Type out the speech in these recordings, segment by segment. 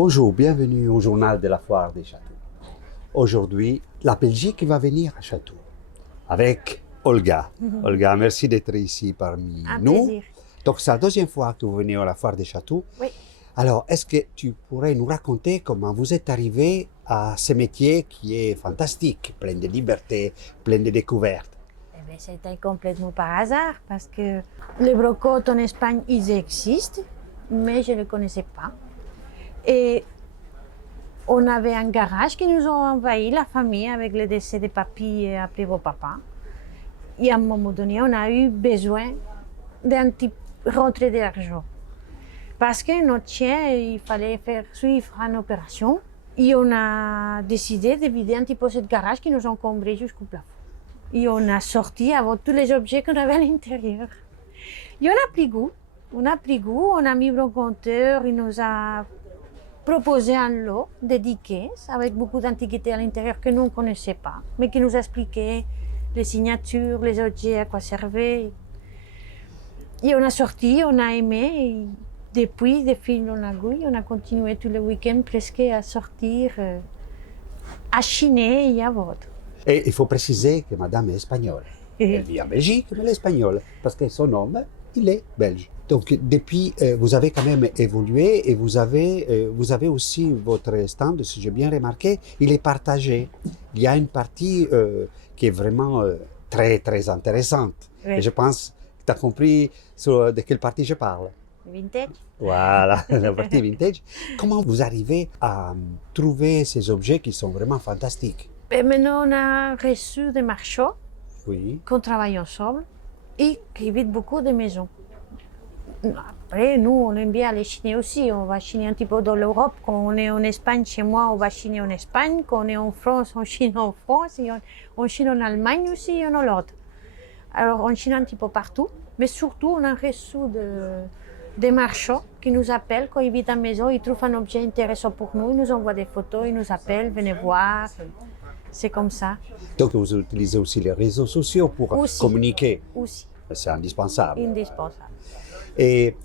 Bonjour, bienvenue au journal de la foire des châteaux. Aujourd'hui, la Belgique va venir à Château avec Olga. Olga, merci d'être ici parmi Un nous. plaisir. Donc, c'est la deuxième fois que vous venez à la foire des châteaux. Oui. Alors, est-ce que tu pourrais nous raconter comment vous êtes arrivé à ce métier qui est fantastique, plein de liberté, plein de découvertes? Eh bien, c'était complètement par hasard parce que les brocottes en Espagne, ils existent, mais je ne les connaissais pas. Et on avait un garage qui nous a envahi, la famille, avec le décès de papy et après vos papas. Et à un moment donné, on a eu besoin d'un petit rentrée d'argent. Parce que notre chien, il fallait faire suivre une opération. Et on a décidé de vider un petit peu ce garage qui nous encombrait jusqu'au plafond. Et on a sorti avec tous les objets qu'on avait à l'intérieur. Et on a pris goût. On a mis le compteur, il nous a proposé un lot dédié avec beaucoup d'antiquités à l'intérieur que nous ne connaissions pas, mais qui nous expliquait les signatures, les objets, à quoi servaient. Et on a sorti, on a aimé. Et depuis, de fil en aiguille, on a continué tous les week-ends presque à sortir, à chiner et à vendre. Et il faut préciser que madame est espagnole. Elle vit en Belgique, mais elle est espagnole, parce que son homme, il est belge. Donc, depuis, vous avez quand même évolué et vous avez aussi votre stand, si j'ai bien remarqué, il est partagé. Il y a une partie qui est vraiment très, très intéressante. Oui. Et je pense que tu as compris de quelle partie je parle. Vintage. Voilà, la partie vintage. Comment vous arrivez à trouver ces objets qui sont vraiment fantastiques? Et maintenant, on a reçu des marchands Oui. qu'on travaille ensemble et qui visitent beaucoup de maisons. Après, nous, on aime bien aller chiner aussi. On va chiner un petit peu dans l'Europe. Quand on est en Espagne, chez moi, on va chiner en Espagne. Quand on est en France, on chine en France. Et on chine en Allemagne aussi et en Hollande. Alors, on chine un petit peu partout. Mais surtout, on a reçu des marchands qui nous appellent quand ils visitent une maison. Ils trouvent un objet intéressant pour nous. Ils nous envoient des photos, ils nous appellent, venez voir. C'est comme ça. Donc, vous utilisez aussi les réseaux sociaux pour Aussi. communiquer. Aussi, C'est indispensable. indispensable. Et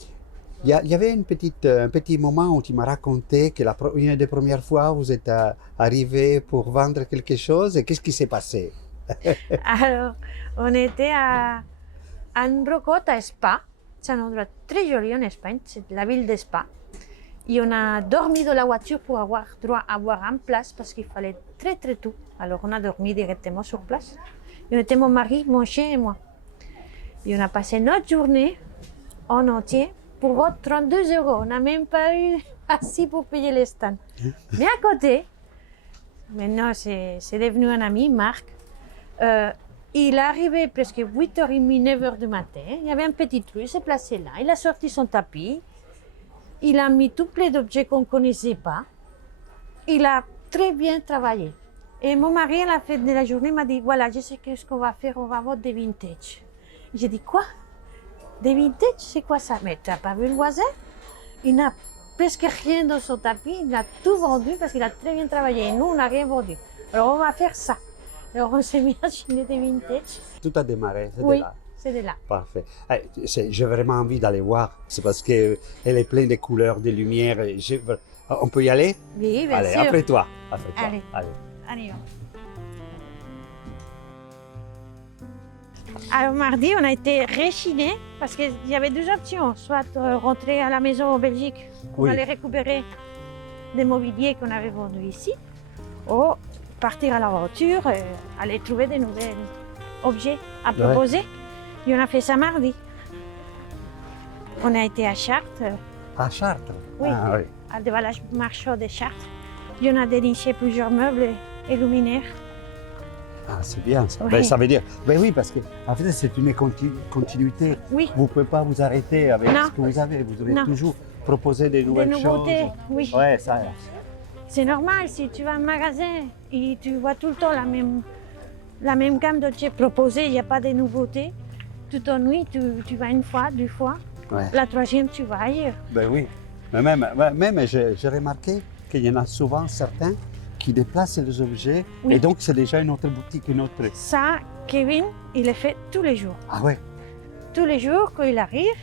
il y avait un petit moment où tu m'as raconté que une des premières fois, vous êtes arrivé pour vendre quelque chose. Et qu'est-ce qui s'est passé? Alors, on était à une brocotte à Spa. C'est un endroit très joli en Espagne, c'est la ville de Spa. Et on a dormi dans la voiture pour avoir droit à avoir une place parce qu'il fallait très très tôt. Alors on a dormi directement sur place. Et on était mon mari, mon chien et moi. Et on a passé notre journée en entier pour votre 32 €. On n'a même pas eu assez pour payer les stands. Mais à côté, maintenant c'est devenu un ami, Marc. Il est arrivé presque 8h30, 9h du matin. Il y avait un petit trou, il s'est placé là. Il a sorti son tapis. Il a mis tout plein d'objets qu'on ne connaissait pas. Il a très bien travaillé. Et mon mari, à la fin de la journée, m'a dit, voilà, je sais ce qu'on va faire, on va vendre des vintage. J'ai dit, quoi? Des vintage? C'est quoi ça? Mais tu n'as pas vu le voisin? Il n'a presque rien dans son tapis, il a tout vendu parce qu'il a très bien travaillé. Et nous, on n'a rien vendu. Alors on va faire ça. Alors on s'est mis à chiner des vintage. Tout a démarré, c'est Oui, de là. c'est de là. Parfait. J'ai vraiment envie d'aller voir. C'est parce qu'elle est pleine de couleurs, de lumière. On peut y aller? Oui, bien Allez, sûr. après toi. Après toi. Allez. Allez. Allez, alors mardi, on a été réchinés parce qu'il y avait deux options. Soit rentrer à la maison en Belgique pour Oui. aller récupérer des mobiliers qu'on avait vendus ici, ou partir à l'aventure, aller trouver des nouveaux objets à proposer. Et on a fait ça mardi. On a été à Chartres, À Chartres? Oui. Ah, oui. à déballage marchand de Chartres. Et on a déniché plusieurs meubles et luminaires. Ah, c'est bien ça. Oui. Ben, ça veut dire. Ben oui, parce que en fait, c'est une continuité. Oui, Vous ne pouvez pas vous arrêter avec Non. ce que vous avez. Vous devez Non. toujours proposer des des nouvelles nouveautés. choses. Oui. Ouais, ça. C'est normal, si tu vas au magasin et tu vois tout le temps la même gamme d'objets proposés, il n'y a pas de nouveautés. Tu t'ennuies, tu vas une fois, deux fois. Ouais. La troisième, tu vas ailleurs. Ben oui. Mais même j'ai remarqué qu'il y en a souvent certains qui déplacent les objets. Oui. Et donc, c'est déjà une autre boutique, une autre. Ça, Kevin, il le fait tous les jours. Ah ouais. Tous les jours, quand il arrive,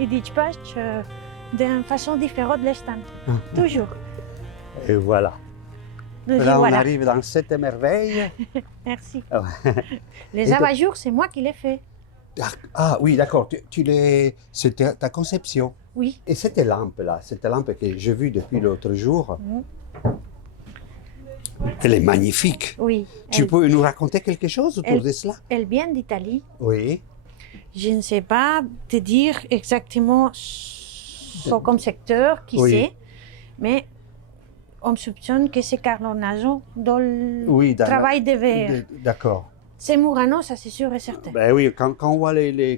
il dispatche d'une façon différente l'instant. Toujours. Et voilà. Donc, Là, on voilà. arrive dans cette merveille. Merci. Ah Les Et abat-jours, c'est moi qui les fais. Ah oui, d'accord. C'était ta conception. Oui. Et cette lampe-là, cette lampe que j'ai vue depuis l'autre jour, elle est magnifique. Oui. Tu peux nous raconter quelque chose autour de cela? Elle vient d'Italie. Oui. Je ne sais pas te dire exactement comme secteur, qui Oui. c'est, mais on soupçonne que c'est Carlo Naso dans le Oui, travail de verre. D'accord. C'est Murano, ça c'est sûr et certain. Ben oui, quand on voit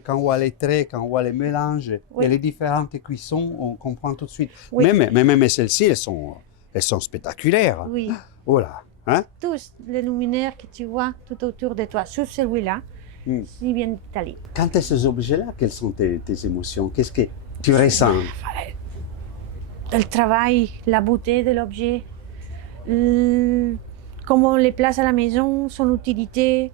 quand on voit les traits, quand on voit les mélanges Oui. et les différentes cuissons, on comprend tout de suite. Oui. Même celles-ci, elles sont spectaculaires. Oui, Voilà. Hein? tous les luminaires que tu vois tout autour de toi, sauf celui-là, ils viennent d'Italie. Quant à ces objets-là, quelles sont tes émotions? Qu'est-ce que tu ressens? Le travail, la beauté de l'objet, comment on les place à la maison, son utilité.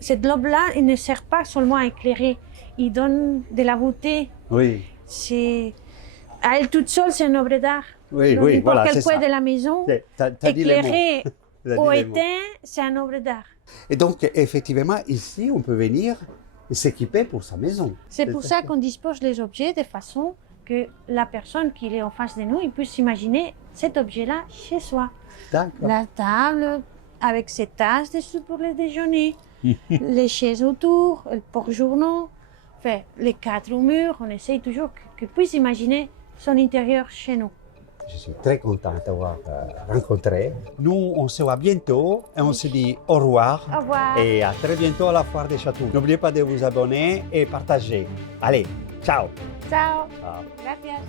Cette globe-là, il ne sert pas seulement à éclairer, il donne de la beauté. Oui. À elle toute seule, c'est une œuvre d'art. Oui, Dans oui, n'importe voilà, quel c'est coin ça. de la maison, T'as dit les mots. éclairé T'as dit ou les mots. éteint, c'est une œuvre d'art. Et donc, effectivement, ici, on peut venir et s'équiper pour sa maison. C'est pour ça qu'on dispose les objets de façon que la personne qui est en face de nous, il puisse imaginer cet objet-là chez soi. D'accord. La table avec ses tasses dessous pour le déjeuner, les chaises autour, le porte-journaux, enfin, les quatre murs, on essaye toujours qu'il puisse imaginer son intérieur chez nous. Je suis très content de t'avoir rencontré. Nous, on se voit bientôt et on se dit au revoir. Au revoir. Et à très bientôt à la foire des châteaux. N'oubliez pas de vous abonner et partager. Allez, ciao. Ciao. Ciao. Gracias.